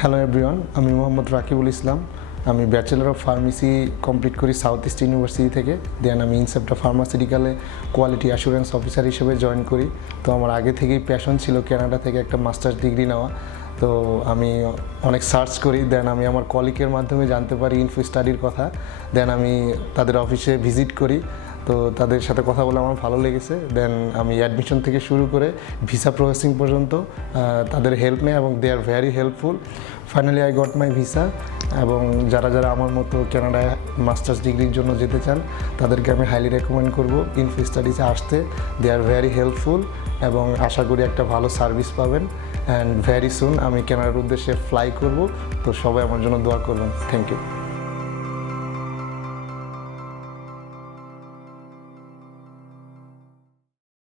Hello everyone আমি মোহাম্মদ রাকিবুল ইসলাম। আমি bachelor of pharmacy complete করি সাউথ ইস্ট ইউনিভার্সিটি থেকে। দেন আমি ইনসেপ্টা ফার্মাসিউটিক্যালে কোয়ালিটি অ্যাসুরেন্স অফিসার হিসেবে জয়েন করি। তো আমার আগে থেকেই প্যাশন ছিল ক্যানাডা থেকে একটা মাস্টার্স ডিগ্রি নেওয়া। তো আমি অনেক সার্চ করি। দেন আমি আমার কলিকের মাধ্যমে জানতে পারি ইনফো স্টাডির কথা। দেন আমি তাদের অফিসে ভিজিট করি। তো তাদের সাথে কথা বলে আমার ভালো লেগেছে। দেন আমি অ্যাডমিশন থেকে শুরু করে ভিসা প্রসেসিং পর্যন্ত তাদের হেল্প নেই এবং they are very helpful finally I got my visa এবং যারা যারা আমার মতো কানাডায় মাস্টার্স ডিগ্রির জন্য যেতে চান, তাদেরকে আমি হাইলি রেকমেন্ড করব। ইনফি স্টাডিজে আসতে দে আর ভেরি হেল্পফুল এবং আশা করি একটা ভালো সার্ভিস পাবেন। অ্যান্ড ভেরি সুন আমি কানাডার উদ্দেশ্যে ফ্লাই করব। তো সবাই আমার জন্য দোয়া করবেন। Thank you